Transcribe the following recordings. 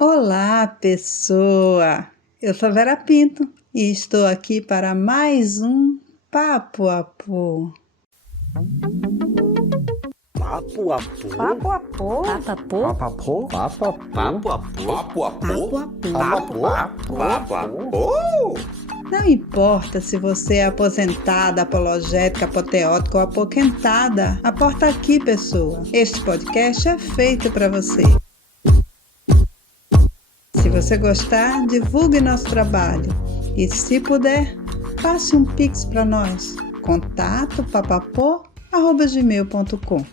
Olá, pessoa! Eu sou Vera Pinto e estou aqui para mais um Papo Apô. Papo Apô? Papo Apô? Papo Apô? Papo Apô? Papo Apô? Papo Apô? Papo Apô? Não importa se você é aposentada, apologética, apoteótica ou apoquentada, aporta aqui, pessoa. Este podcast é feito para você. Se você gostar, divulgue nosso trabalho e, se puder, passe um pix para nós. Contato papapô@gmail.com.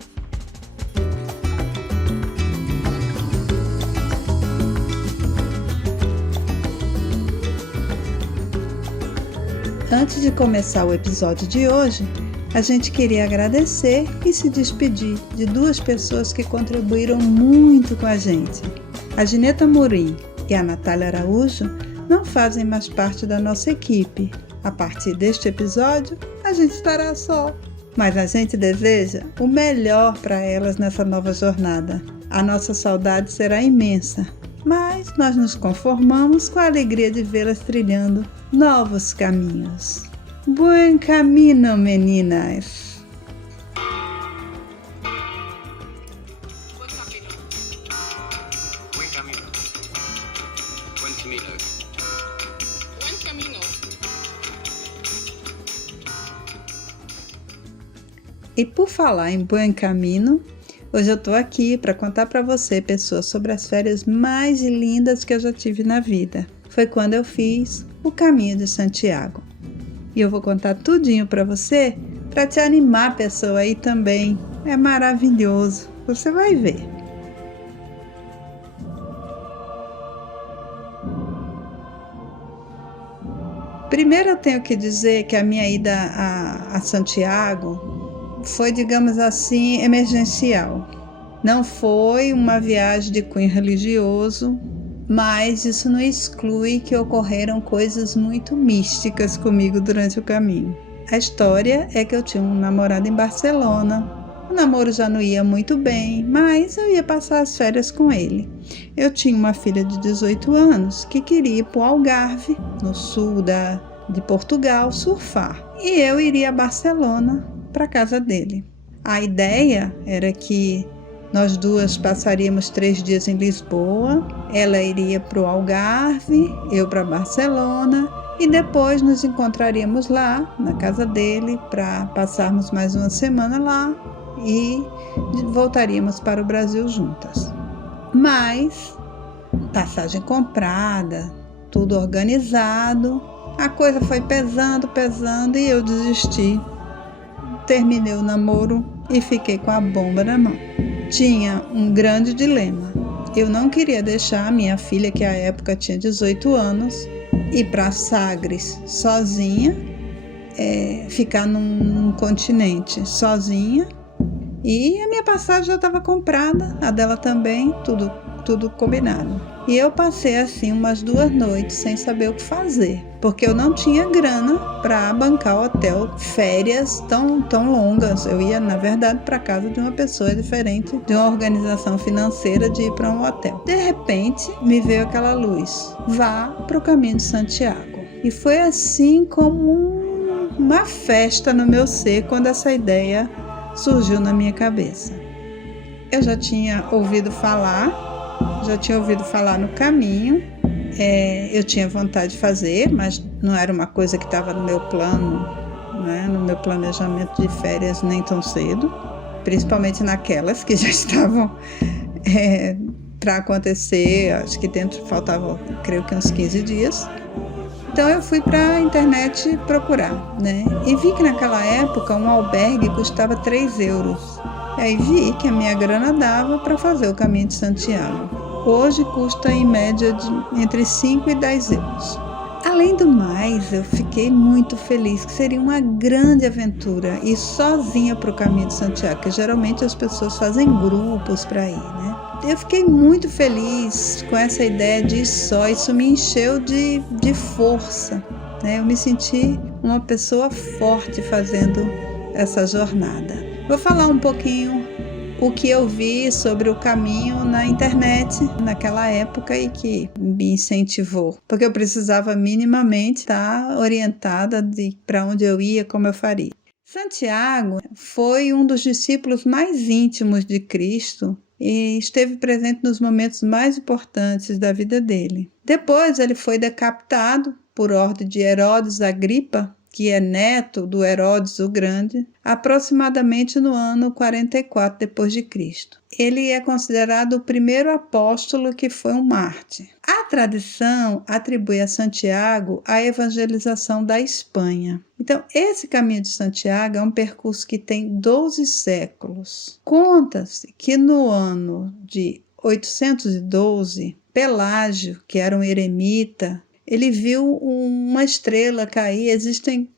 Antes de começar o episódio de hoje, a gente queria agradecer e se despedir de duas pessoas que contribuíram muito com a gente. A Gineta Morim e a Natália Araújo não fazem mais parte da nossa equipe. A partir deste episódio, a gente estará só. Mas a gente deseja o melhor para elas nessa nova jornada. A nossa saudade será imensa, mas nós nos conformamos com a alegria de vê-las trilhando novos caminhos. Buen camino, meninas! Buen camino. Buen camino. Buen camino. Buen camino. E por falar em buen caminho, hoje eu estou aqui para contar para você, pessoa, sobre as férias mais lindas que eu já tive na vida. Foi quando eu fiz o Caminho de Santiago. E eu vou contar tudinho para você, para te animar, pessoa, aí também. É maravilhoso, você vai ver. Primeiro eu tenho que dizer que a minha ida a Santiago foi, digamos assim, emergencial. Não foi uma viagem de cunho religioso, mas isso não exclui que ocorreram coisas muito místicas comigo durante o caminho. A história é que eu tinha um namorado em Barcelona. O namoro já não ia muito bem, mas eu ia passar as férias com ele. Eu tinha uma filha de 18 anos que queria ir para o Algarve, no sul de Portugal, surfar. E eu iria a Barcelona, para a casa dele. A ideia era que nós duas passaríamos 3 dias em Lisboa, ela iria para o Algarve, eu para Barcelona, e depois nos encontraríamos lá, na casa dele, para passarmos mais uma semana lá e voltaríamos para o Brasil juntas. Mas, passagem comprada, tudo organizado, a coisa foi pesando e eu desisti. Terminei o namoro e fiquei com a bomba na mão. Tinha um grande dilema. Eu não queria deixar a minha filha, que à época tinha 18 anos, ir para Sagres sozinha, ficar num continente sozinha. E a minha passagem já estava comprada, a dela também, tudo combinado. E eu passei assim umas 2 noites sem saber o que fazer, porque eu não tinha grana para bancar o hotel, férias tão longas. Eu ia, na verdade, para casa de uma pessoa diferente de uma organização financeira de ir para um hotel. De repente, me veio aquela luz: vá para o Caminho de Santiago. E foi assim como uma festa no meu ser quando essa ideia surgiu na minha cabeça. Eu já tinha ouvido falar no caminho, eu tinha vontade de fazer, mas não era uma coisa que estava no meu plano, né, no meu planejamento de férias nem tão cedo, principalmente naquelas que já estavam para acontecer. Acho que faltava, creio que uns 15 dias. Então eu fui para a internet procurar, né? E vi que naquela época um albergue custava 3 euros. E aí vi que a minha grana dava para fazer o Caminho de Santiago. Hoje custa em média entre 5 e 10 euros. Além do mais, eu fiquei muito feliz, que seria uma grande aventura ir sozinha para o Caminho de Santiago, que geralmente as pessoas fazem grupos para ir, né? Eu fiquei muito feliz com essa ideia de ir só. Isso me encheu de força, né? Eu me senti uma pessoa forte fazendo essa jornada. Vou falar um pouquinho o que eu vi sobre o caminho na internet naquela época e que me incentivou, porque eu precisava minimamente estar orientada de para onde eu ia, como eu faria. Santiago foi um dos discípulos mais íntimos de Cristo e esteve presente nos momentos mais importantes da vida dele. Depois ele foi decapitado por ordem de Herodes Agripa, que é neto do Herodes o Grande, aproximadamente no ano 44 depois de Cristo. Ele é considerado o primeiro apóstolo que foi um mártir. A tradição atribui a Santiago a evangelização da Espanha. Então, esse caminho de Santiago é um percurso que tem 12 séculos. Conta-se que no ano de 812, Pelágio, que era um eremita, ele viu uma estrela cair. Existem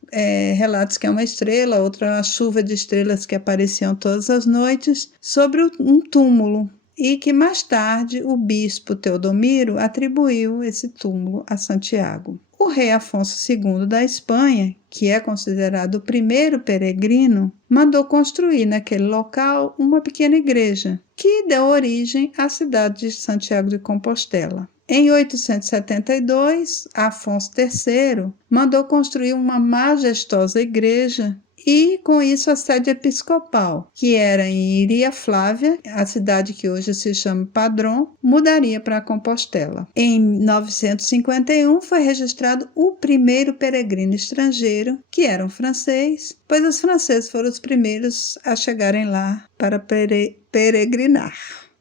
relatos que é uma estrela, outra uma chuva de estrelas que apareciam todas as noites sobre um túmulo, e que mais tarde o bispo Teodomiro atribuiu esse túmulo a Santiago. O rei Afonso II da Espanha, que é considerado o primeiro peregrino, mandou construir naquele local uma pequena igreja, que deu origem à cidade de Santiago de Compostela. Em 872, Afonso III mandou construir uma majestosa igreja e, com isso, a sede episcopal, que era em Iria Flávia, a cidade que hoje se chama Padrón, mudaria para Compostela. Em 951, foi registrado o primeiro peregrino estrangeiro, que era um francês, pois os franceses foram os primeiros a chegarem lá para peregrinar.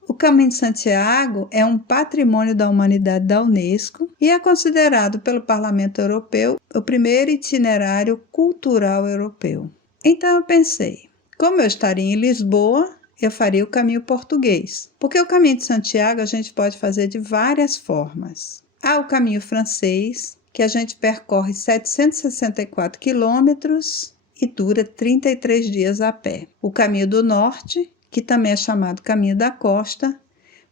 O Caminho de Santiago é um patrimônio da humanidade da Unesco e é considerado pelo Parlamento Europeu o primeiro itinerário cultural europeu. Então eu pensei, como eu estaria em Lisboa, eu faria o caminho português, porque o Caminho de Santiago a gente pode fazer de várias formas. Há o caminho francês, que a gente percorre 764 quilômetros e dura 33 dias a pé. O caminho do norte, que também é chamado Caminho da Costa,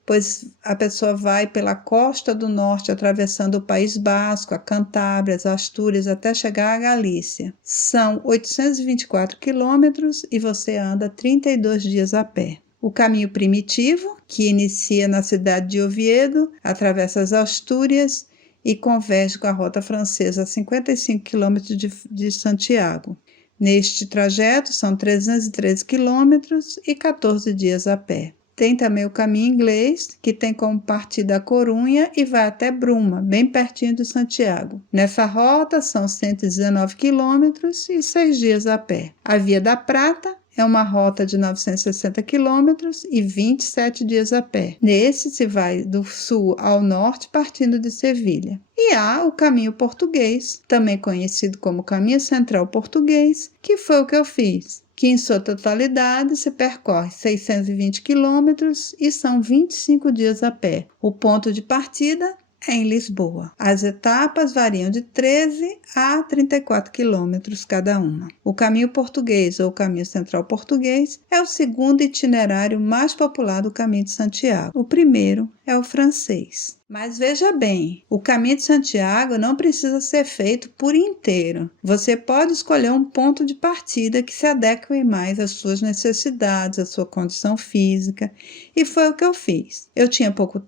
pois a pessoa vai pela costa do norte, atravessando o País Basco, a Cantábria, as Astúrias, até chegar à Galícia. São 824 quilômetros e você anda 32 dias a pé. O caminho primitivo, que inicia na cidade de Oviedo, atravessa as Astúrias e converge com a rota francesa a 55 quilômetros de Santiago. Neste trajeto são 313 quilômetros e 14 dias a pé. Tem também o caminho inglês, que tem como partida a Corunha e vai até Bruma, bem pertinho de Santiago. Nessa rota são 119 quilômetros e 6 dias a pé. A Via da Prata é uma rota de 960 quilômetros e 27 dias a pé. Nesse se vai do sul ao norte, partindo de Sevilha. E há o caminho português, também conhecido como Caminho Central Português, que foi o que eu fiz, que em sua totalidade se percorre 620 quilômetros e são 25 dias a pé. O ponto de partida é em Lisboa. As etapas variam de 13 a 34 quilômetros cada uma. O caminho português ou caminho central português é o segundo itinerário mais popular do caminho de Santiago. O primeiro é o francês. Mas veja bem, o caminho de Santiago não precisa ser feito por inteiro. Você pode escolher um ponto de partida que se adeque mais às suas necessidades, à sua condição física, e foi o que eu fiz. Eu tinha pouco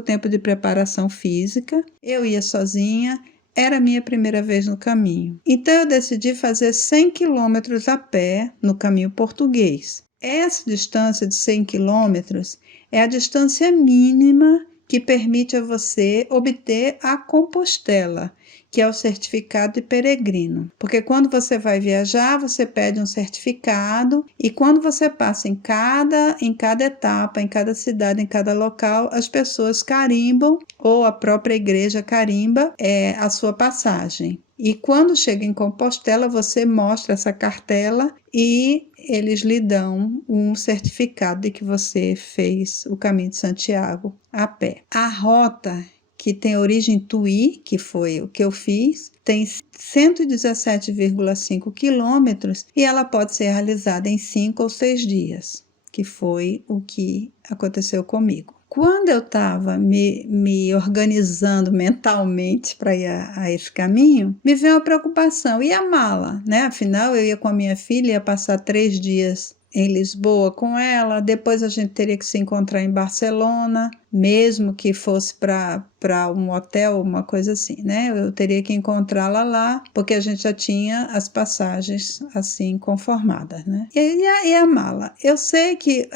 tempo de preparação física, eu ia sozinha, era a minha primeira vez no caminho. Então eu decidi fazer 100 quilômetros a pé no caminho português. Essa distância de 100 quilômetros é a distância mínima que permite a você obter a Compostela, que é o certificado de peregrino. Porque quando você vai viajar, você pede um certificado e quando você passa em cada etapa, em cada cidade, em cada local, as pessoas carimbam, ou a própria igreja carimba, a sua passagem. E quando chega em Compostela, você mostra essa cartela e eles lhe dão um certificado de que você fez o Caminho de Santiago a pé. A rota, que tem origem Tuí, que foi o que eu fiz, tem 117,5 quilômetros e ela pode ser realizada em 5 ou 6 dias, que foi o que aconteceu comigo. Quando eu estava me organizando mentalmente para ir a esse caminho, me veio uma preocupação. E a mala, né? Afinal, eu ia com a minha filha, ia passar 3 dias em Lisboa com ela, depois a gente teria que se encontrar em Barcelona, mesmo que fosse para um hotel, uma coisa assim, né? Eu teria que encontrá-la lá, porque a gente já tinha as passagens assim conformadas, né? E a mala? Eu sei que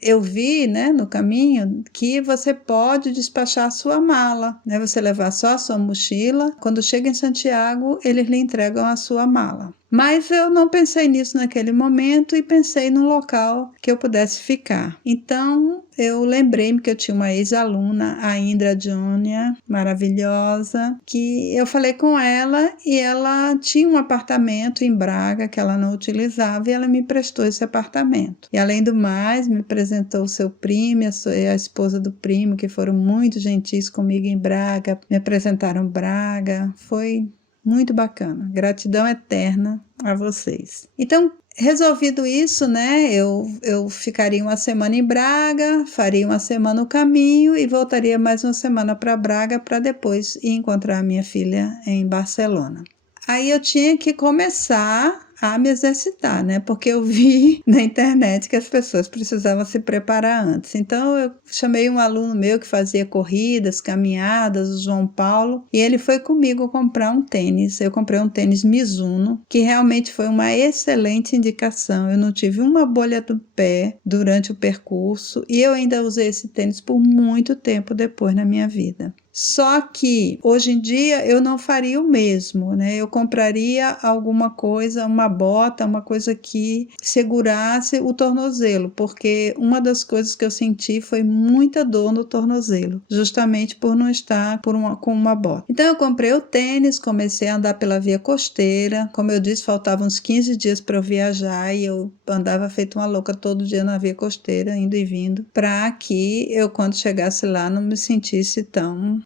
eu vi, né, no caminho, que você pode despachar a sua mala, né? Você levar só a sua mochila, quando chega em Santiago, eles lhe entregam a sua mala. Mas eu não pensei nisso naquele momento e pensei num local que eu pudesse ficar. Então, eu lembrei-me que eu tinha uma ex-aluna, a Indra Jônia, maravilhosa, que eu falei com ela e ela tinha um apartamento em Braga que ela não utilizava e ela me emprestou esse apartamento. E, além do mais, me apresentou o seu primo e a esposa do primo, que foram muito gentis comigo em Braga, me apresentaram Braga, foi muito bacana. Gratidão eterna a vocês. Então, resolvido isso, né, eu ficaria uma semana em Braga, faria uma semana o caminho e voltaria mais uma semana para Braga para depois ir encontrar a minha filha em Barcelona. Aí eu tinha que começar a me exercitar, né? Porque eu vi na internet que as pessoas precisavam se preparar antes. Então, eu chamei um aluno meu que fazia corridas, caminhadas, o João Paulo, e ele foi comigo comprar um tênis. Eu comprei um tênis Mizuno, que realmente foi uma excelente indicação. Eu não tive uma bolha do pé durante o percurso e eu ainda usei esse tênis por muito tempo depois na minha vida. Só que hoje em dia eu não faria o mesmo, né? Eu compraria alguma coisa, uma bota, uma coisa que segurasse o tornozelo, porque uma das coisas que eu senti foi muita dor no tornozelo, justamente por não estar com uma bota. Então eu comprei o tênis, comecei a andar pela via costeira, como eu disse, faltavam uns 15 dias para eu viajar e eu andava feito uma louca todo dia na via costeira, indo e vindo, para que eu, quando chegasse lá, não me sentisse tão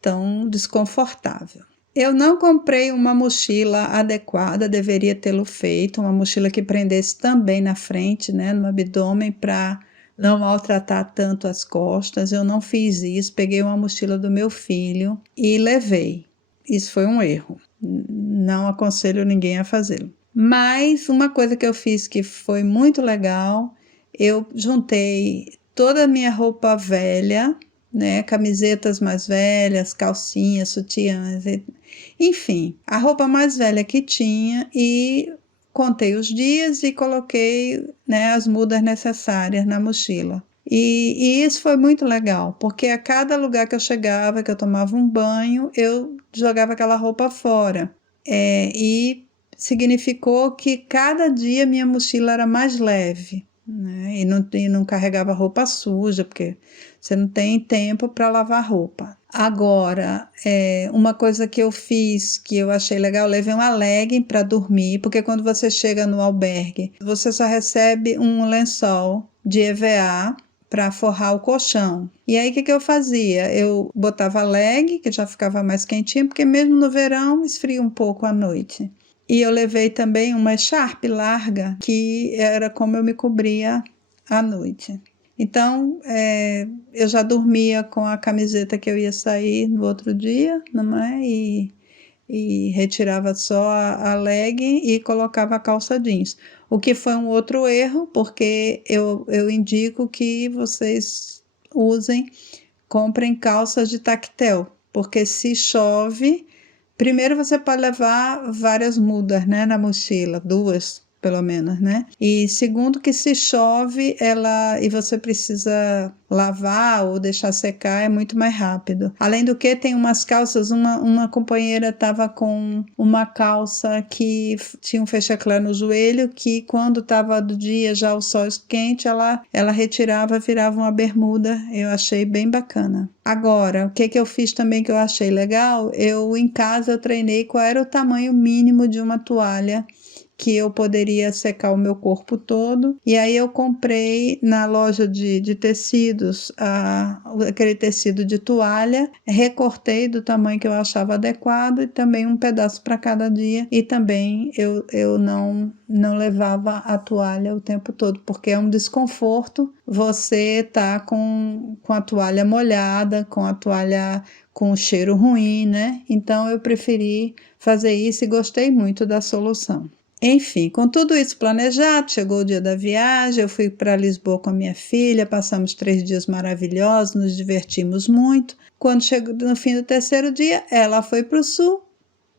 desconfortável. Eu não comprei uma mochila adequada, deveria tê-lo feito, uma mochila que prendesse também na frente, né, no abdômen, para não maltratar tanto as costas. Eu não fiz isso, peguei uma mochila do meu filho e levei. Isso foi um erro, não aconselho ninguém a fazê-lo. Mas uma coisa que eu fiz que foi muito legal, eu juntei toda a minha roupa velha, né, camisetas mais velhas, calcinhas, sutiãs, enfim, a roupa mais velha que tinha, e contei os dias e coloquei, né, as mudas necessárias na mochila. E isso foi muito legal, porque a cada lugar que eu chegava, que eu tomava um banho, eu jogava aquela roupa fora. E significou que cada dia minha mochila era mais leve, né? E não carregava roupa suja, porque você não tem tempo para lavar roupa. Agora, uma coisa que eu fiz, que eu achei legal, eu levei uma legging para dormir, porque quando você chega no albergue, você só recebe um lençol de EVA para forrar o colchão. E aí, o que eu fazia? Eu botava a legging, que já ficava mais quentinha, porque mesmo no verão esfria um pouco à noite. E eu levei também uma echarpe larga, que era como eu me cobria à noite. Então, eu já dormia com a camiseta que eu ia sair no outro dia, não é? E retirava só a legging e colocava a calça jeans. O que foi um outro erro, porque eu indico que vocês comprem calças de tactel, porque se chove, primeiro você pode levar várias mudas, né, na mochila, 2 pelo menos, né? E segundo, que se chove e você precisa lavar ou deixar secar, é muito mais rápido. Além do que, tem umas calças, uma companheira estava com uma calça que tinha um fechaclé no joelho, que quando estava do dia já o sol quente, ela retirava, virava uma bermuda. Eu achei bem bacana. Agora, o que eu fiz também que eu achei legal, em casa eu treinei qual era o tamanho mínimo de uma toalha que eu poderia secar o meu corpo todo, e aí eu comprei na loja de tecidos aquele tecido de toalha, recortei do tamanho que eu achava adequado e também um pedaço para cada dia, e também eu não levava a toalha o tempo todo, porque é um desconforto você tá com a toalha molhada, com a toalha com cheiro ruim, né? Então eu preferi fazer isso e gostei muito da solução. Enfim, com tudo isso planejado, chegou o dia da viagem, eu fui para Lisboa com a minha filha, passamos 3 dias maravilhosos, nos divertimos muito. Quando chegou no fim do 3º dia, ela foi para o sul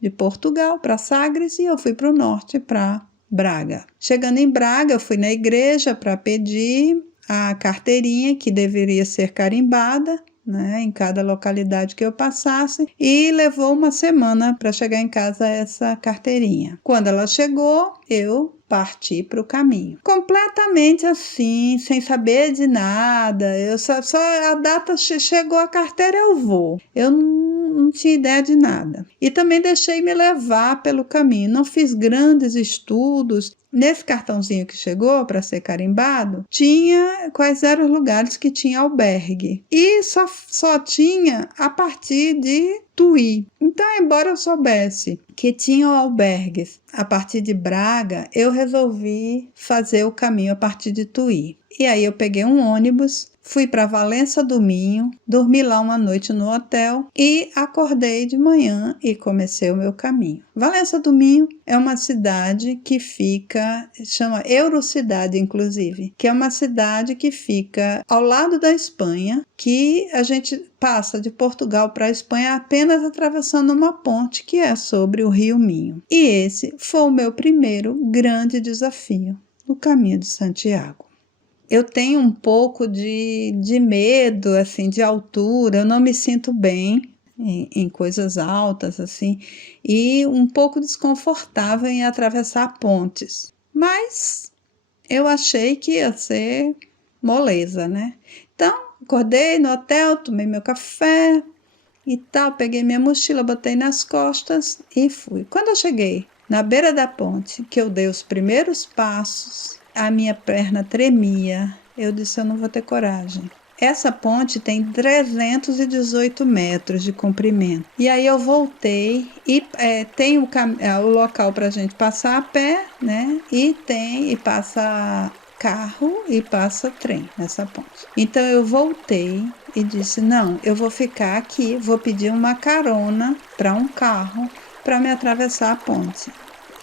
de Portugal, para Sagres, e eu fui para o norte, para Braga. Chegando em Braga, eu fui na igreja para pedir a carteirinha que deveria ser carimbada, né, em cada localidade que eu passasse, e levou uma semana para chegar em casa essa carteirinha. Quando ela chegou, eu parti para o caminho. Completamente assim, sem saber de nada, eu só a data chegou a carteira, eu vou. Eu não tinha ideia de nada. E também deixei me levar pelo caminho, não fiz grandes estudos. Nesse cartãozinho que chegou para ser carimbado, tinha quais eram os lugares que tinha albergue. E só tinha a partir de Tui. Então, embora eu soubesse que tinham albergues a partir de Braga, eu resolvi fazer o caminho a partir de Tui. E aí eu peguei um ônibus, fui para Valença do Minho, dormi lá uma noite no hotel e acordei de manhã e comecei o meu caminho. Valença do Minho é uma cidade que fica, chama Eurocidade inclusive, que é uma cidade que fica ao lado da Espanha, que a gente passa de Portugal para a Espanha apenas atravessando uma ponte que é sobre o Rio Minho. E esse foi o meu primeiro grande desafio no caminho de Santiago. Eu tenho um pouco de medo, assim, de altura, eu não me sinto bem em coisas altas, assim, e um pouco desconfortável em atravessar pontes. Mas eu achei que ia ser moleza, né? Então, acordei no hotel, tomei meu café e tal, peguei minha mochila, botei nas costas e fui. Quando eu cheguei na beira da ponte, que eu dei os primeiros passos, a minha perna tremia. Eu disse, eu não vou ter coragem. Essa ponte tem 318 metros de comprimento. E aí eu voltei e tem o local para a gente passar a pé, né? E passa carro e passa trem nessa ponte. Então eu voltei e disse, não, eu vou ficar aqui, vou pedir uma carona para um carro para me atravessar a ponte.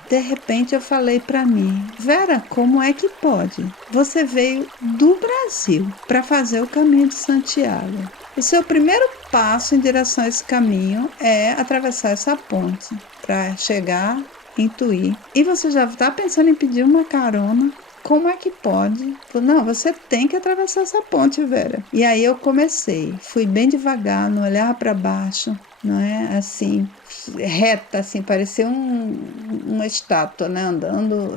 De repente eu falei para mim, Vera, como é que pode? Você veio do Brasil para fazer o caminho de Santiago. O seu primeiro passo em direção a esse caminho é atravessar essa ponte para chegar em Tui. E você já está pensando em pedir uma carona? Como é que pode? Não, você tem que atravessar essa ponte, Vera. E aí eu comecei, fui bem devagar, não olhava para baixo, não é? Assim, reta, assim, parecia uma estátua, né? Andando,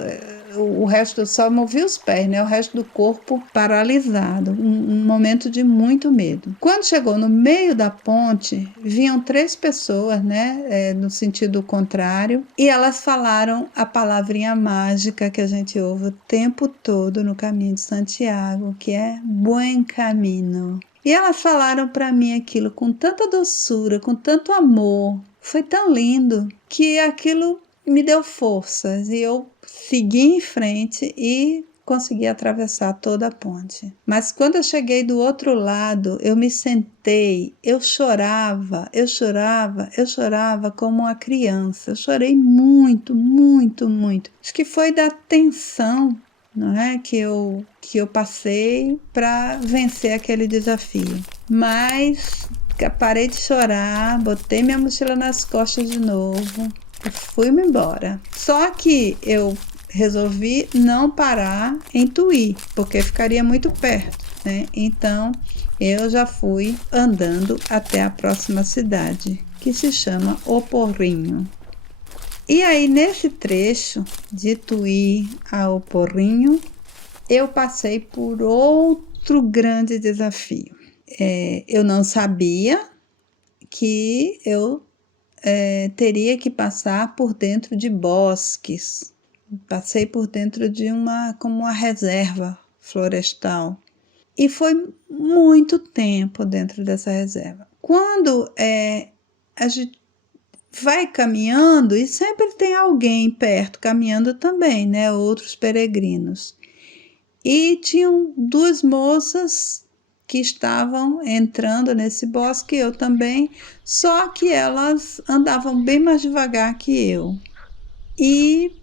o resto só movia os pés, né? O resto do corpo paralisado, um momento de muito medo. Quando chegou no meio da ponte, vinham 3 pessoas, né? No sentido contrário, e elas falaram a palavrinha mágica que a gente ouve o tempo todo no caminho de Santiago, que é Buen Camino. E elas falaram para mim aquilo com tanta doçura, com tanto amor. Foi tão lindo que aquilo me deu forças e eu segui em frente e consegui atravessar toda a ponte. Mas quando eu cheguei do outro lado, eu me sentei, eu chorava como uma criança. Eu chorei muito, muito, muito. Acho que foi da tensão, não é, que eu passei para vencer aquele desafio. Mas parei de chorar, botei minha mochila nas costas de novo e fui-me embora. Só que eu resolvi não parar em Tui, porque ficaria muito perto, né? Então eu já fui andando até a próxima cidade, que se chama O Porrinho. E aí, nesse trecho de Tui a O Porrinho, eu passei por outro grande desafio. Eu não sabia que eu teria que passar por dentro de bosques. Passei por dentro de como uma reserva florestal. E foi muito tempo dentro dessa reserva. Quando a gente vai caminhando, e sempre tem alguém perto caminhando também, né? Outros peregrinos. E tinham 2 moças que estavam entrando nesse bosque, eu também, só que elas andavam bem mais devagar que eu. E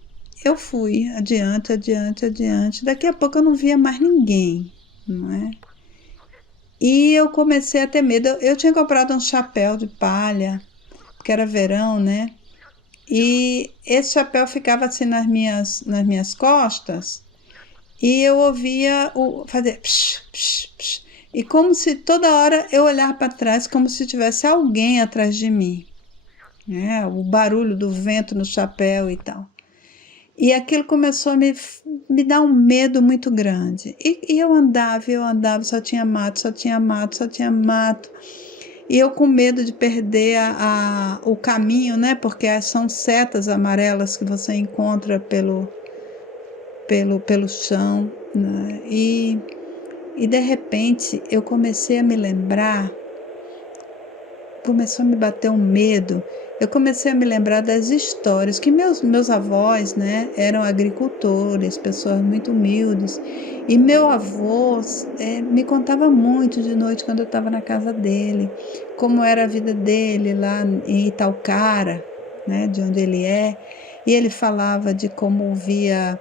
eu fui adiante, adiante, adiante. Daqui a pouco eu não via mais ninguém, não é? E eu comecei a ter medo. Eu tinha comprado um chapéu de palha, que era verão, né? E esse chapéu ficava assim nas minhas costas, e eu ouvia fazer psh, psh, psh, e como se toda hora eu olhar para trás, como se tivesse alguém atrás de mim, né? O barulho do vento no chapéu e tal. E aquilo começou a me dar um medo muito grande. E eu andava, só tinha mato, só tinha mato, só tinha mato. E eu com medo de perder o caminho, né? Porque são setas amarelas que você encontra pelo chão, né? E de repente eu comecei a me lembrar, começou a me bater um medo. Eu comecei a me lembrar das histórias que meus avós, né, eram agricultores, pessoas muito humildes. E meu avô me contava muito de noite quando eu estava na casa dele, como era a vida dele lá em Itaocara, né, de onde ele é. E ele falava de como via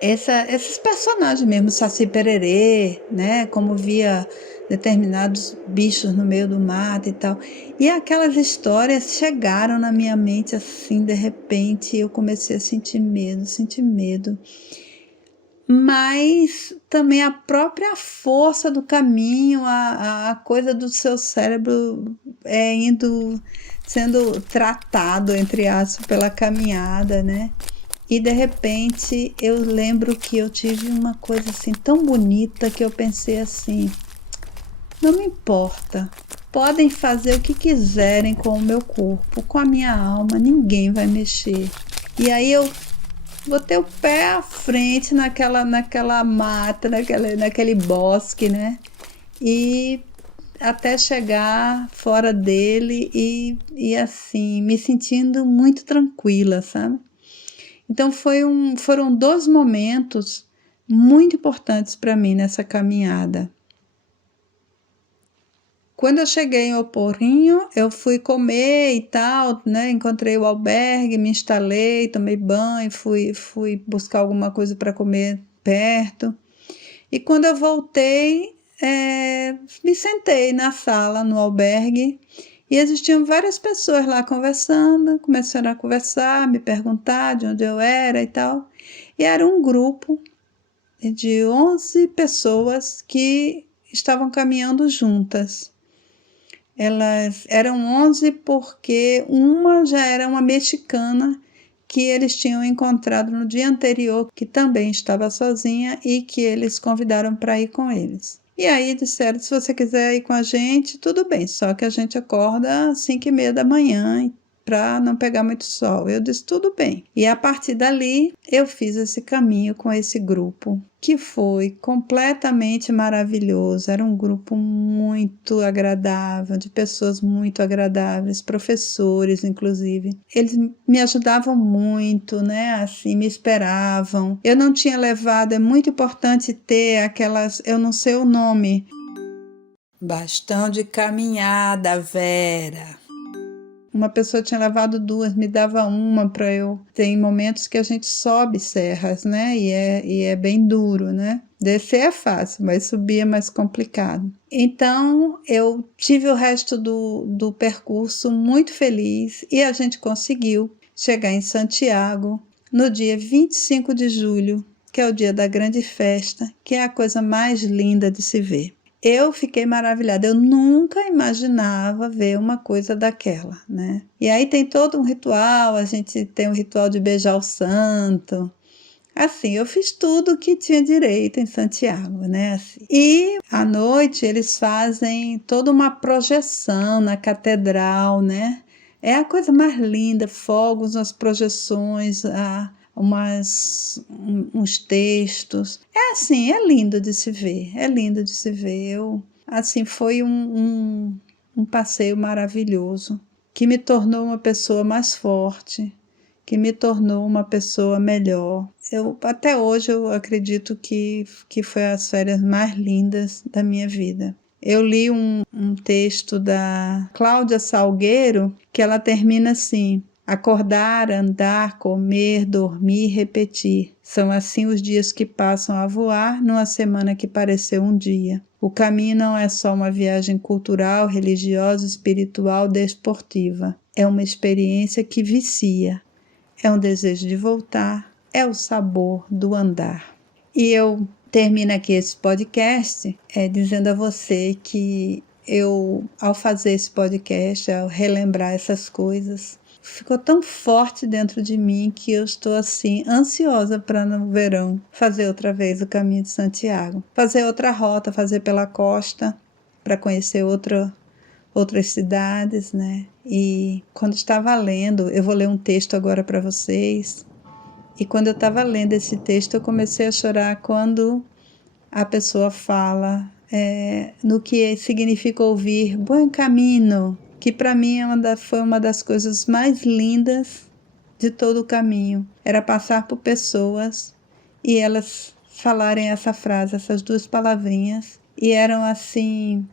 esses personagens mesmo, Saci Pererê, né? Como via determinados bichos no meio do mato e tal. E aquelas histórias chegaram na minha mente assim, de repente, eu comecei a sentir medo. Mas também a própria força do caminho, a coisa do seu cérebro sendo tratado, entre aspas, pela caminhada, né? E de repente eu lembro que eu tive uma coisa assim tão bonita que eu pensei assim: não me importa, podem fazer o que quiserem com o meu corpo, com a minha alma, ninguém vai mexer. E aí eu botei o pé à frente naquela mata, naquele bosque, né? E até chegar fora dele e assim, me sentindo muito tranquila, sabe? Então foram 2 momentos muito importantes para mim nessa caminhada. Quando eu cheguei em Oporrinho, eu fui comer e tal, né? Encontrei o albergue, me instalei, tomei banho, fui buscar alguma coisa para comer perto. E quando eu voltei, me sentei na sala, no albergue, e existiam várias pessoas lá conversando, começaram a conversar, me perguntar de onde eu era e tal. E era um grupo de 11 pessoas que estavam caminhando juntas. Elas eram 11 porque uma já era uma mexicana que eles tinham encontrado no dia anterior, que também estava sozinha e que eles convidaram para ir com eles. E aí disseram, se você quiser ir com a gente, tudo bem, só que a gente acorda às 5h30 da manhã para não pegar muito sol. Eu disse, tudo bem. E a partir dali, eu fiz esse caminho com esse grupo, que foi completamente maravilhoso. Era um grupo muito agradável, de pessoas muito agradáveis, professores, inclusive. Eles me ajudavam muito, né? Assim, me esperavam. Eu não tinha levado, é muito importante ter aquelas, eu não sei o nome. Bastão de caminhada, Vera. Uma pessoa tinha levado 2, me dava uma para eu... Tem momentos que a gente sobe serras, né? E é bem duro, né? Descer é fácil, mas subir é mais complicado. Então, eu tive o resto do percurso muito feliz e a gente conseguiu chegar em Santiago no dia 25 de julho, que é o dia da grande festa, que é a coisa mais linda de se ver. Eu fiquei maravilhada, eu nunca imaginava ver uma coisa daquela, né? E aí tem todo um ritual, a gente tem um ritual de beijar o santo. Assim, eu fiz tudo que tinha direito em Santiago, né? Assim. E à noite eles fazem toda uma projeção na catedral, né? É a coisa mais linda, fogos nas projeções, uns textos. É assim, é lindo de se ver, assim, foi um passeio maravilhoso, que me tornou uma pessoa mais forte, que me tornou uma pessoa melhor. Até hoje eu acredito que foi as férias mais lindas da minha vida. Eu li um texto da Cláudia Salgueiro, que ela termina assim: Acordar, andar, comer, dormir, repetir. São assim os dias que passam a voar numa semana que pareceu um dia. O caminho não é só uma viagem cultural, religiosa, espiritual, desportiva. É uma experiência que vicia. É um desejo de voltar. É o sabor do andar. E eu termino aqui esse podcast dizendo a você que eu, ao fazer esse podcast, ao relembrar essas coisas, ficou tão forte dentro de mim que eu estou assim ansiosa para no verão fazer outra vez o Caminho de Santiago, fazer outra rota, fazer pela costa para conhecer outras cidades, né? E quando estava lendo, eu vou ler um texto agora para vocês. E quando eu estava lendo esse texto, eu comecei a chorar quando a pessoa fala no que significa ouvir Buen Camino, que para mim foi uma das coisas mais lindas de todo o caminho. Era passar por pessoas e elas falarem essa frase, essas duas palavrinhas, e eram assim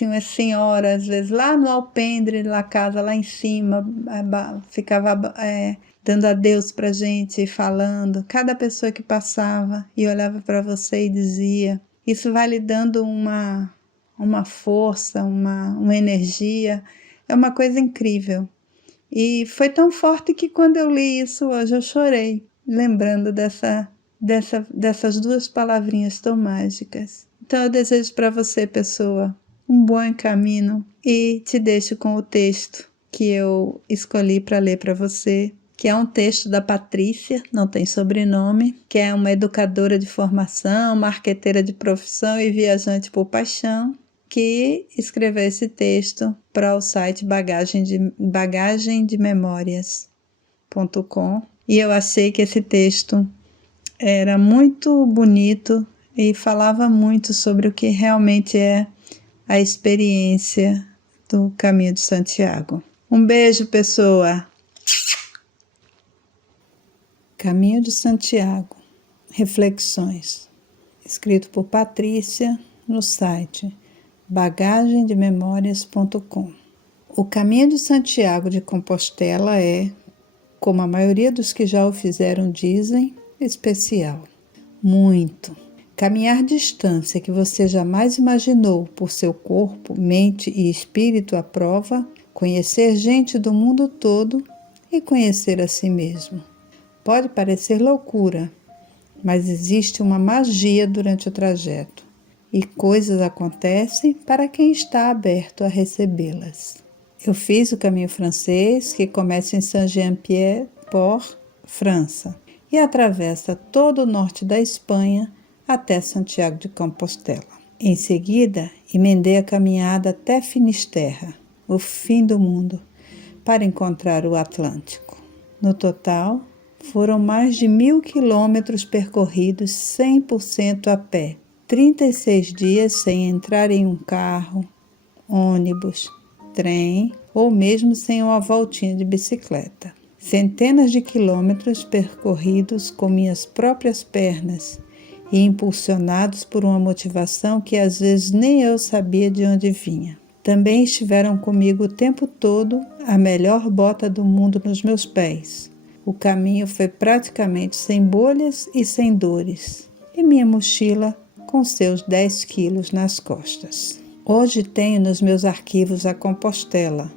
umas senhoras, às vezes lá no alpendre da casa, lá em cima, ficava dando adeus pra gente, falando, cada pessoa que passava e olhava para você e dizia, isso vai lhe dando uma força, uma energia, é uma coisa incrível. E foi tão forte que quando eu li isso hoje eu chorei, lembrando dessas duas palavrinhas tão mágicas. Então eu desejo para você, pessoa, um bom caminho e te deixo com o texto que eu escolhi para ler para você, que é um texto da Patrícia, não tem sobrenome, que é uma educadora de formação, marqueteira de profissão e viajante por paixão, que escreveu esse texto para o site bagagemdememorias.com, e eu achei que esse texto era muito bonito e falava muito sobre o que realmente é a experiência do Caminho de Santiago. Um beijo, pessoa! Caminho de Santiago, reflexões, escrito por Patrícia no site bagagemdememorias.com. O Caminho de Santiago de Compostela é, como a maioria dos que já o fizeram dizem, especial. Muito. Caminhar distância que você jamais imaginou por seu corpo, mente e espírito à prova, conhecer gente do mundo todo e conhecer a si mesmo. Pode parecer loucura, mas existe uma magia durante o trajeto e coisas acontecem para quem está aberto a recebê-las. Eu fiz o caminho francês, que começa em Saint-Jean-Pied-Port, França, e atravessa todo o norte da Espanha até Santiago de Compostela. Em seguida, emendei a caminhada até Finisterra, o fim do mundo, para encontrar o Atlântico. No total, foram mais de 1.000 quilômetros percorridos 100% a pé, 36 dias sem entrar em um carro, ônibus, trem ou mesmo sem uma voltinha de bicicleta. Centenas de quilômetros percorridos com minhas próprias pernas e impulsionados por uma motivação que às vezes nem eu sabia de onde vinha. Também estiveram comigo o tempo todo a melhor bota do mundo nos meus pés. O caminho foi praticamente sem bolhas e sem dores, e minha mochila com seus 10 quilos nas costas. Hoje tenho nos meus arquivos a Compostela,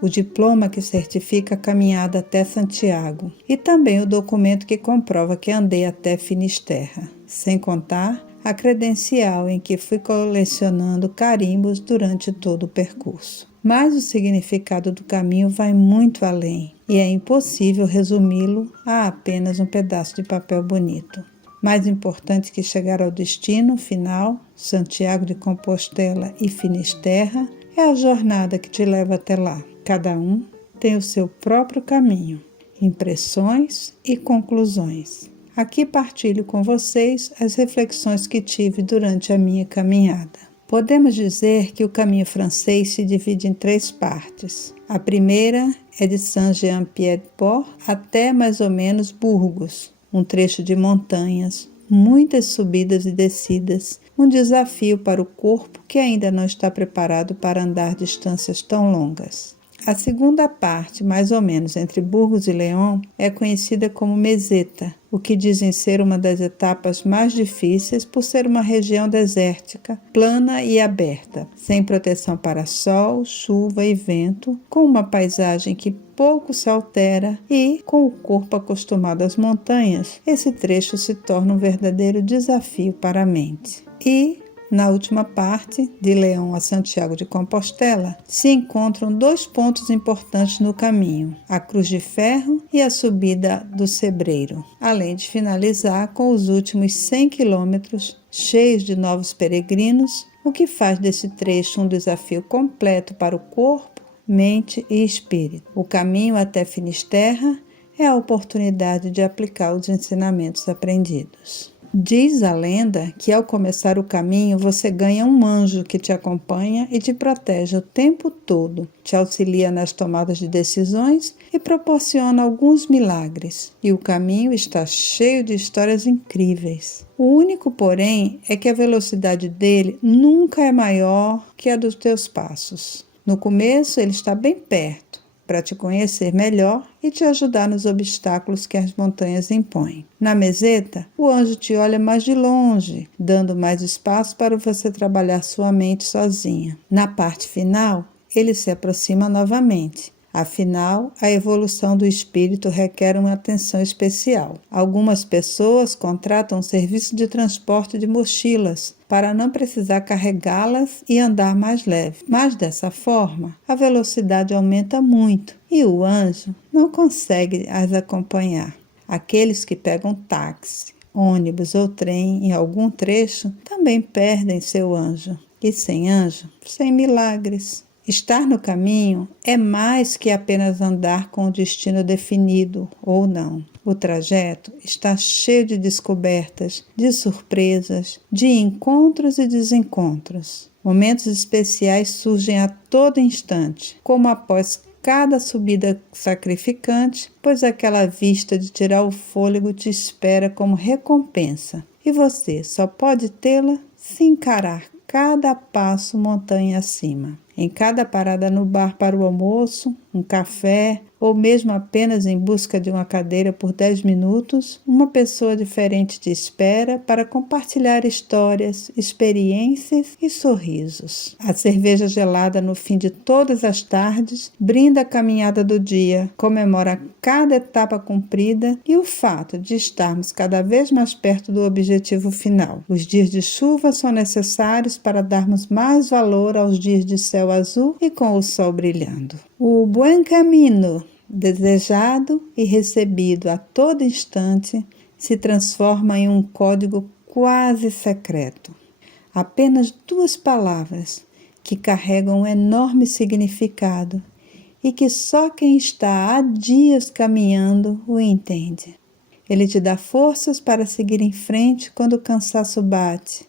o diploma que certifica a caminhada até Santiago e também o documento que comprova que andei até Finisterra, sem contar a credencial em que fui colecionando carimbos durante todo o percurso. Mas o significado do caminho vai muito além e é impossível resumi-lo a apenas um pedaço de papel bonito. Mais importante que chegar ao destino final, Santiago de Compostela e Finisterra, é a jornada que te leva até lá. Cada um tem o seu próprio caminho, impressões e conclusões. Aqui partilho com vocês as reflexões que tive durante a minha caminhada. Podemos dizer que o caminho francês se divide em 3 partes. A primeira é de Saint-Jean-Pied-Port até mais ou menos Burgos, um trecho de montanhas, muitas subidas e descidas, um desafio para o corpo que ainda não está preparado para andar distâncias tão longas. A segunda parte, mais ou menos entre Burgos e León, é conhecida como meseta, o que dizem ser uma das etapas mais difíceis por ser uma região desértica, plana e aberta, sem proteção para sol, chuva e vento, com uma paisagem que pouco se altera e, com o corpo acostumado às montanhas, esse trecho se torna um verdadeiro desafio para a mente. E, na última parte, de León a Santiago de Compostela, se encontram 2 pontos importantes no caminho, a Cruz de Ferro e a subida do Cebreiro, além de finalizar com os últimos 100 quilômetros cheios de novos peregrinos, o que faz desse trecho um desafio completo para o corpo, mente e espírito. O caminho até Finisterra é a oportunidade de aplicar os ensinamentos aprendidos. Diz a lenda que ao começar o caminho você ganha um anjo que te acompanha e te protege o tempo todo, te auxilia nas tomadas de decisões e proporciona alguns milagres. E o caminho está cheio de histórias incríveis. O único, porém, é que a velocidade dele nunca é maior que a dos teus passos. No começo ele está bem perto, para te conhecer melhor e te ajudar nos obstáculos que as montanhas impõem. Na meseta, o anjo te olha mais de longe, dando mais espaço para você trabalhar sua mente sozinha. Na parte final, ele se aproxima novamente. Afinal, a evolução do espírito requer uma atenção especial. Algumas pessoas contratam um serviço de transporte de mochilas para não precisar carregá-las e andar mais leve. Mas dessa forma, a velocidade aumenta muito e o anjo não consegue as acompanhar. Aqueles que pegam táxi, ônibus ou trem em algum trecho também perdem seu anjo. E sem anjo, sem milagres. Estar no caminho é mais que apenas andar com o destino definido ou não. O trajeto está cheio de descobertas, de surpresas, de encontros e desencontros. Momentos especiais surgem a todo instante, como após cada subida sacrificante, pois aquela vista de tirar o fôlego te espera como recompensa. E você só pode tê-la se encarar cada passo montanha acima. Em cada parada no bar para o almoço, um café ou mesmo apenas em busca de uma cadeira por 10 minutos, uma pessoa diferente te espera para compartilhar histórias, experiências e sorrisos. A cerveja gelada no fim de todas as tardes brinda a caminhada do dia, comemora cada etapa cumprida e o fato de estarmos cada vez mais perto do objetivo final. Os dias de chuva são necessários para darmos mais valor aos dias de céu azul e com o sol brilhando. O buen camino, desejado e recebido a todo instante, se transforma em um código quase secreto. Apenas 2 palavras que carregam um enorme significado e que só quem está há dias caminhando o entende. Ele te dá forças para seguir em frente quando o cansaço bate,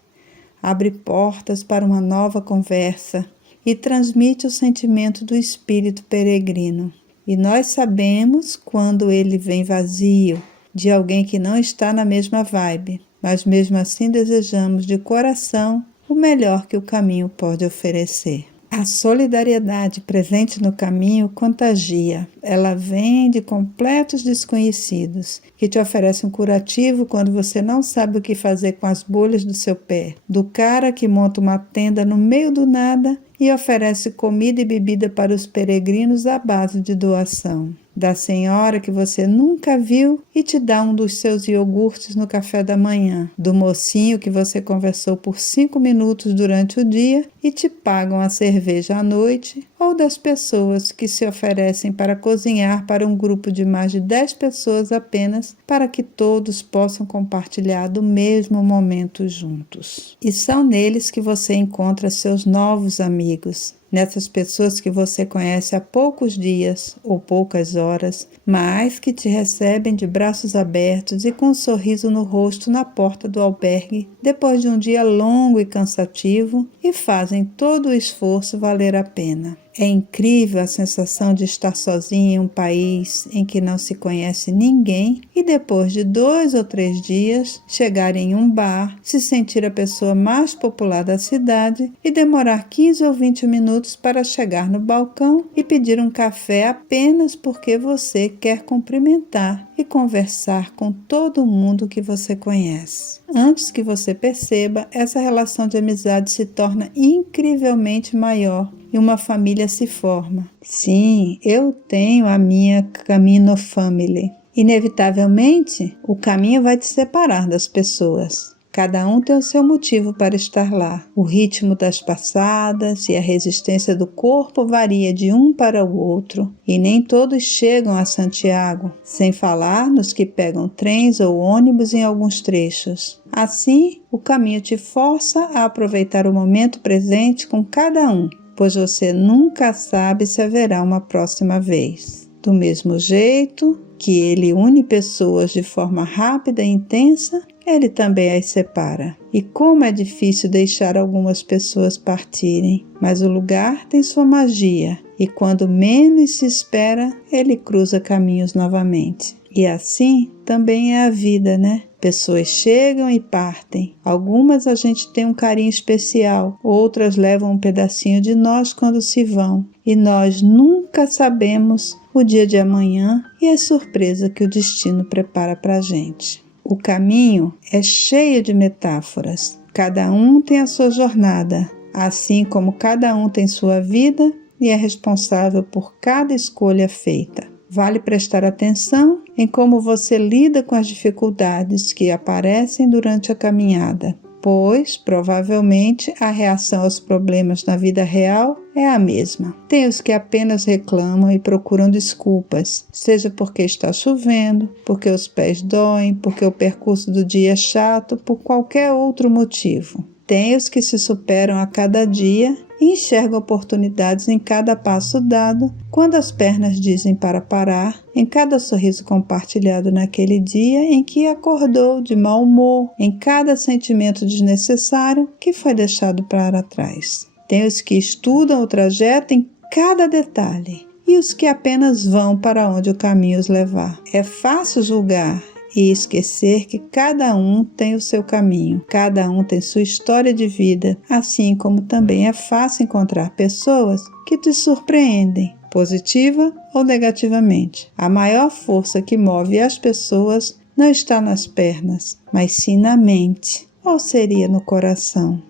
abre portas para uma nova conversa e transmite o sentimento do espírito peregrino. E nós sabemos quando ele vem vazio, de alguém que não está na mesma vibe, mas mesmo assim desejamos de coração o melhor que o caminho pode oferecer. A solidariedade presente no caminho contagia. Ela vem de completos desconhecidos, que te oferecem um curativo quando você não sabe o que fazer com as bolhas do seu pé. Do cara que monta uma tenda no meio do nada e oferece comida e bebida para os peregrinos à base de doação. Da senhora que você nunca viu e te dá um dos seus iogurtes no café da manhã. Do mocinho que você conversou por 5 minutos durante o dia e te pagam a cerveja à noite. Ou das pessoas que se oferecem para cozinhar para um grupo de mais de 10 pessoas apenas, para que todos possam compartilhar do mesmo momento juntos. E são neles que você encontra seus novos amigos. Nessas pessoas que você conhece há poucos dias ou poucas horas, mas que te recebem de braços abertos e com um sorriso no rosto na porta do albergue, depois de um dia longo e cansativo, e fazem todo o esforço valer a pena. É incrível a sensação de estar sozinho em um país em que não se conhece ninguém e depois de 2 ou 3 dias chegar em um bar, se sentir a pessoa mais popular da cidade e demorar 15 ou 20 minutos minutos para chegar no balcão e pedir um café apenas porque você quer cumprimentar e conversar com todo mundo que você conhece. Antes que você perceba, essa relação de amizade se torna incrivelmente maior e uma família se forma. Sim, eu tenho a minha Camino Family. Inevitavelmente, o caminho vai te separar das pessoas. Cada um tem o seu motivo para estar lá. O ritmo das passadas e a resistência do corpo varia de um para o outro, e nem todos chegam a Santiago, sem falar nos que pegam trens ou ônibus em alguns trechos. Assim, o caminho te força a aproveitar o momento presente com cada um, pois você nunca sabe se haverá uma próxima vez. Do mesmo jeito que ele une pessoas de forma rápida e intensa, ele também as separa. E como é difícil deixar algumas pessoas partirem, mas o lugar tem sua magia, e quando menos se espera, ele cruza caminhos novamente. E assim também é a vida, né? Pessoas chegam e partem. Algumas a gente tem um carinho especial, outras levam um pedacinho de nós quando se vão. E nós nunca sabemos o dia de amanhã e a surpresa que o destino prepara para a gente. O caminho é cheio de metáforas. Cada um tem a sua jornada, assim como cada um tem sua vida e é responsável por cada escolha feita. Vale prestar atenção em como você lida com as dificuldades que aparecem durante a caminhada, pois, provavelmente, a reação aos problemas na vida real é a mesma. Tem os que apenas reclamam e procuram desculpas, seja porque está chovendo, porque os pés doem, porque o percurso do dia é chato, por qualquer outro motivo. Tem os que se superam a cada dia e enxergam oportunidades em cada passo dado, quando as pernas dizem para parar, em cada sorriso compartilhado naquele dia em que acordou de mau humor, em cada sentimento desnecessário que foi deixado para trás. Tem os que estudam o trajeto em cada detalhe e os que apenas vão para onde o caminho os levar. É fácil julgar e esquecer que cada um tem o seu caminho, cada um tem sua história de vida, assim como também é fácil encontrar pessoas que te surpreendem, positiva ou negativamente. A maior força que move as pessoas não está nas pernas, mas sim na mente, ou seria no coração.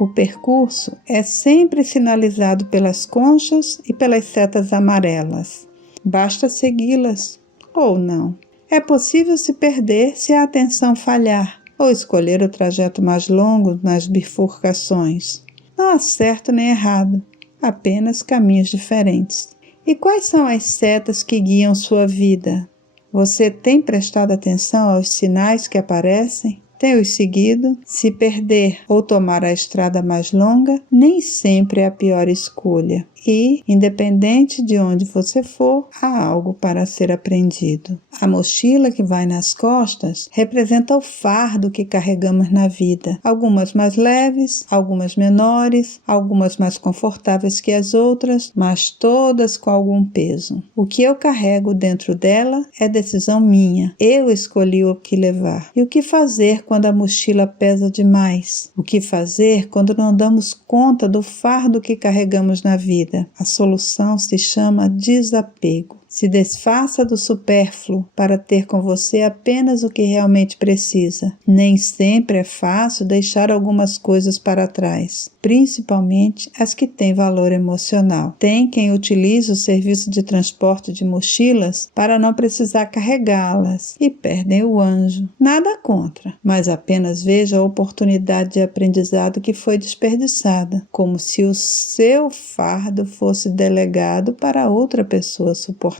O percurso é sempre sinalizado pelas conchas e pelas setas amarelas. Basta segui-las ou não. É possível se perder se a atenção falhar, ou escolher o trajeto mais longo nas bifurcações. Não há certo nem errado, apenas caminhos diferentes. E quais são as setas que guiam sua vida? Você tem prestado atenção aos sinais que aparecem? Tem os seguido? Se perder ou tomar a estrada mais longa, nem sempre é a pior escolha. E, independente de onde você for, há algo para ser aprendido. A mochila que vai nas costas representa o fardo que carregamos na vida. Algumas mais leves, algumas menores, algumas mais confortáveis que as outras, mas todas com algum peso. O que eu carrego dentro dela é decisão minha. Eu escolhi o que levar. E o que fazer quando a mochila pesa demais? O que fazer quando não damos conta do fardo que carregamos na vida? A solução se chama desapego. Se desfaça do supérfluo para ter com você apenas o que realmente precisa. Nem sempre é fácil deixar algumas coisas para trás, principalmente as que têm valor emocional. Tem quem utiliza o serviço de transporte de mochilas para não precisar carregá-las e perdem o anjo. Nada contra, mas apenas veja a oportunidade de aprendizado que foi desperdiçada, como se o seu fardo fosse delegado para outra pessoa suportar.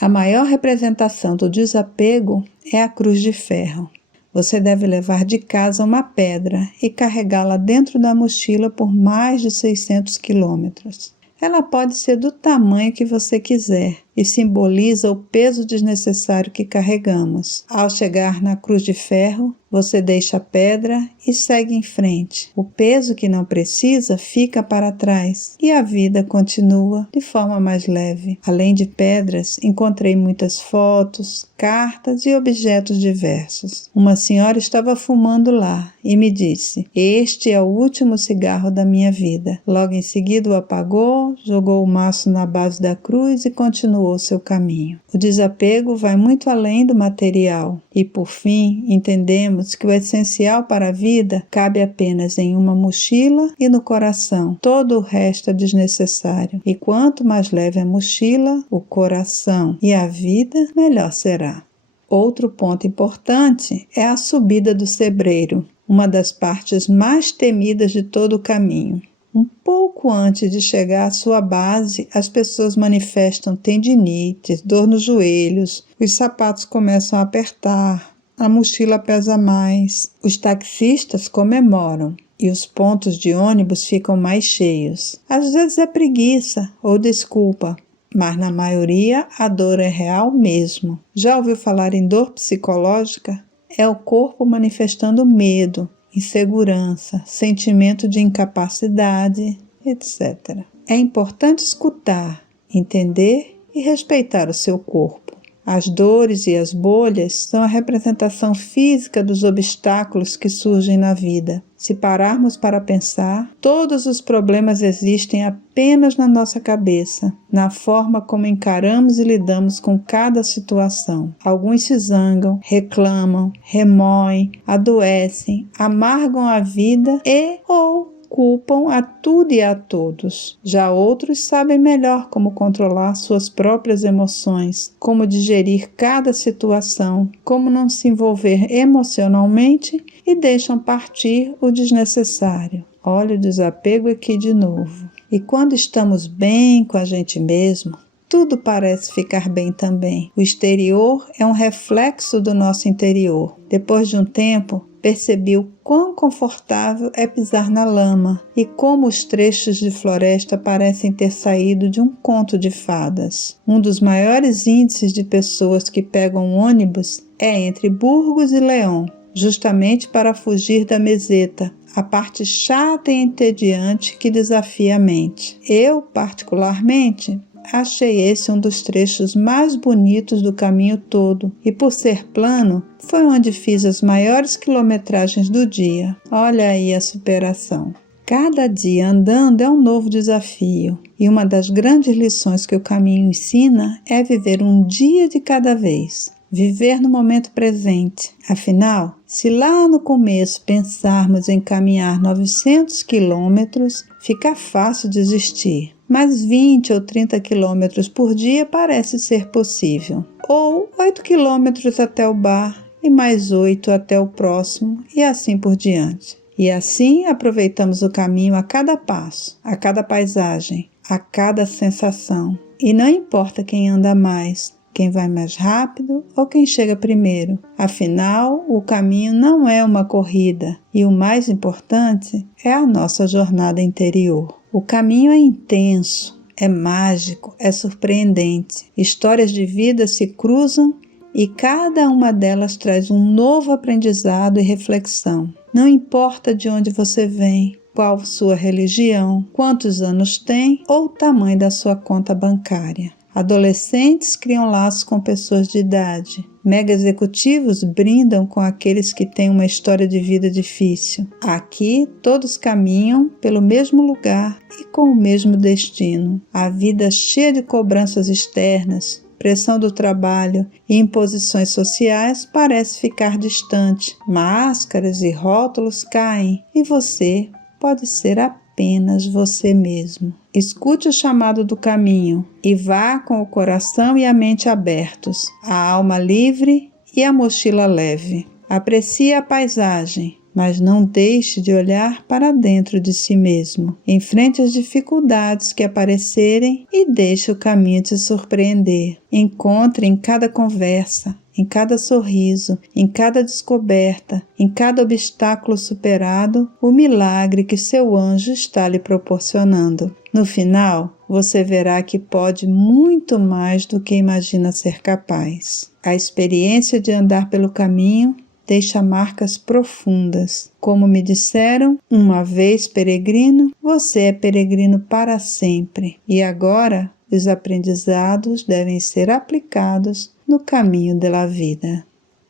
A maior representação do desapego é a cruz de ferro. Você deve levar de casa uma pedra e carregá-la dentro da mochila por mais de 600 quilômetros. Ela pode ser do tamanho que você quiser, e simboliza o peso desnecessário que carregamos. Ao chegar na cruz de ferro, você deixa a pedra e segue em frente. O peso que não precisa fica para trás e a vida continua de forma mais leve. Além de pedras, encontrei muitas fotos, cartas e objetos diversos. Uma senhora estava fumando lá e me disse: "Este é o último cigarro da minha vida." Logo em seguida o apagou, jogou o maço na base da cruz e continuou seu caminho. O desapego vai muito além do material e, por fim, entendemos que o essencial para a vida cabe apenas em uma mochila e no coração. Todo o resto é desnecessário. E quanto mais leve a mochila, o coração e a vida, melhor será. Outro ponto importante é a subida do sebreiro, uma das partes mais temidas de todo o caminho. Um pouco antes de chegar à sua base, as pessoas manifestam tendinites, dor nos joelhos, os sapatos começam a apertar, a mochila pesa mais. Os taxistas comemoram e os pontos de ônibus ficam mais cheios. Às vezes é preguiça ou desculpa, mas na maioria a dor é real mesmo. Já ouviu falar em dor psicológica? É o corpo manifestando medo, insegurança, sentimento de incapacidade, etc. É importante escutar, entender e respeitar o seu corpo. As dores e as bolhas são a representação física dos obstáculos que surgem na vida. Se pararmos para pensar, todos os problemas existem apenas na nossa cabeça, na forma como encaramos e lidamos com cada situação. Alguns se zangam, reclamam, remoem, adoecem, amargam a vida ou culpam a tudo e a todos. Já outros sabem melhor como controlar suas próprias emoções, como digerir cada situação, como não se envolver emocionalmente e deixam partir o desnecessário. Olha o desapego aqui de novo. E quando estamos bem com a gente mesmo, tudo parece ficar bem também. O exterior é um reflexo do nosso interior. Depois de um tempo, percebi o quão confortável é pisar na lama e como os trechos de floresta parecem ter saído de um conto de fadas. Um dos maiores índices de pessoas que pegam ônibus é entre Burgos e León, justamente para fugir da meseta, a parte chata e entediante que desafia a mente. Eu, particularmente, achei esse um dos trechos mais bonitos do caminho todo e, por ser plano, foi onde fiz as maiores quilometragens do dia. Olha aí a superação. Cada dia andando é um novo desafio e uma das grandes lições que o caminho ensina é viver um dia de cada vez. Viver no momento presente. Afinal, se lá no começo pensarmos em caminhar 900 quilômetros, fica fácil desistir. Mas 20 ou 30 quilômetros por dia parece ser possível. Ou 8 quilômetros até o bar e mais 8 até o próximo e assim por diante. E assim aproveitamos o caminho a cada passo, a cada paisagem, a cada sensação. E não importa quem anda mais, quem vai mais rápido ou quem chega primeiro. Afinal, o caminho não é uma corrida e o mais importante é a nossa jornada interior. O caminho é intenso, é mágico, é surpreendente. Histórias de vida se cruzam e cada uma delas traz um novo aprendizado e reflexão. Não importa de onde você vem, qual sua religião, quantos anos tem ou o tamanho da sua conta bancária. Adolescentes criam laços com pessoas de idade. Mega executivos brindam com aqueles que têm uma história de vida difícil. Aqui, todos caminham pelo mesmo lugar e com o mesmo destino. A vida cheia de cobranças externas, pressão do trabalho e imposições sociais parece ficar distante. Máscaras e rótulos caem e você pode ser apenas você mesmo. Escute o chamado do caminho e vá com o coração e a mente abertos, a alma livre e a mochila leve. Aprecie a paisagem, mas não deixe de olhar para dentro de si mesmo. Enfrente as dificuldades que aparecerem e deixe o caminho te surpreender. Encontre em cada conversa, em cada sorriso, em cada descoberta, em cada obstáculo superado, o milagre que seu anjo está lhe proporcionando. No final, você verá que pode muito mais do que imagina ser capaz. A experiência de andar pelo caminho deixa marcas profundas. Como me disseram, uma vez peregrino, você é peregrino para sempre. E agora, os aprendizados devem ser aplicados no caminho da vida.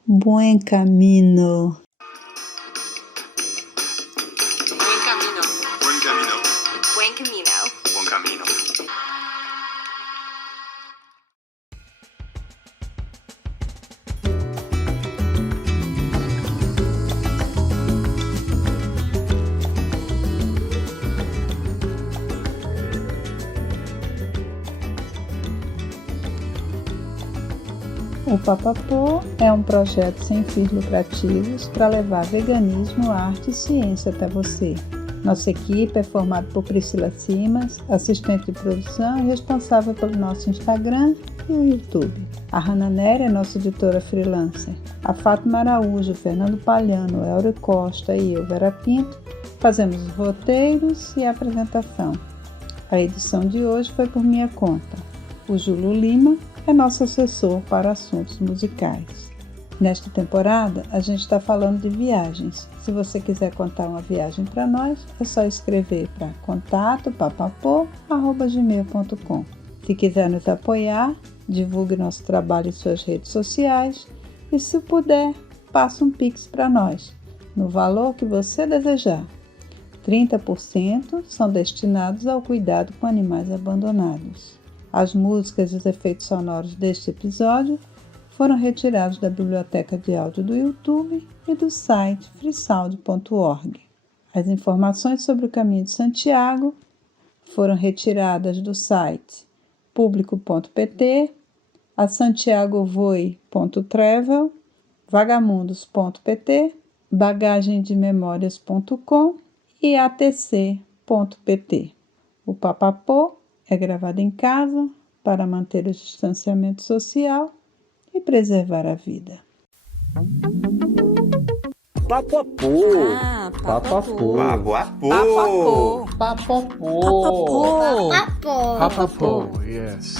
Buen camino. Buen camino. Buen camino. Buen camino. Buen camino. O Papapô é um projeto sem fins lucrativos para levar veganismo, arte e ciência até você. Nossa equipe é formada por Priscila Simas, assistente de produção e responsável pelo nosso Instagram e o YouTube. A Hanna Nery é nossa editora freelancer. A Fátima Araújo, Fernando Palhano, Elrio Costa e eu, Vera Pinto, fazemos os roteiros e a apresentação. A edição de hoje foi por minha conta. O Júlio Lima é nosso assessor para assuntos musicais. Nesta temporada, a gente está falando de viagens. Se você quiser contar uma viagem para nós, é só escrever para contato@papapô@gmail.com. Se quiser nos apoiar, divulgue nosso trabalho em suas redes sociais e, se puder, passe um Pix para nós, no valor que você desejar. 30% são destinados ao cuidado com animais abandonados. As músicas e os efeitos sonoros deste episódio foram retirados da biblioteca de áudio do YouTube e do site freesound.org. As informações sobre o Caminho de Santiago foram retiradas do site público.pt, a santiagovoi.travel, vagamundos.pt, bagagemdememórias.com e atc.pt. O Papapô é gravado em casa para manter o distanciamento social e preservar a vida. Papapô. Papapô. Papapô. Papapô. Papapô, yes.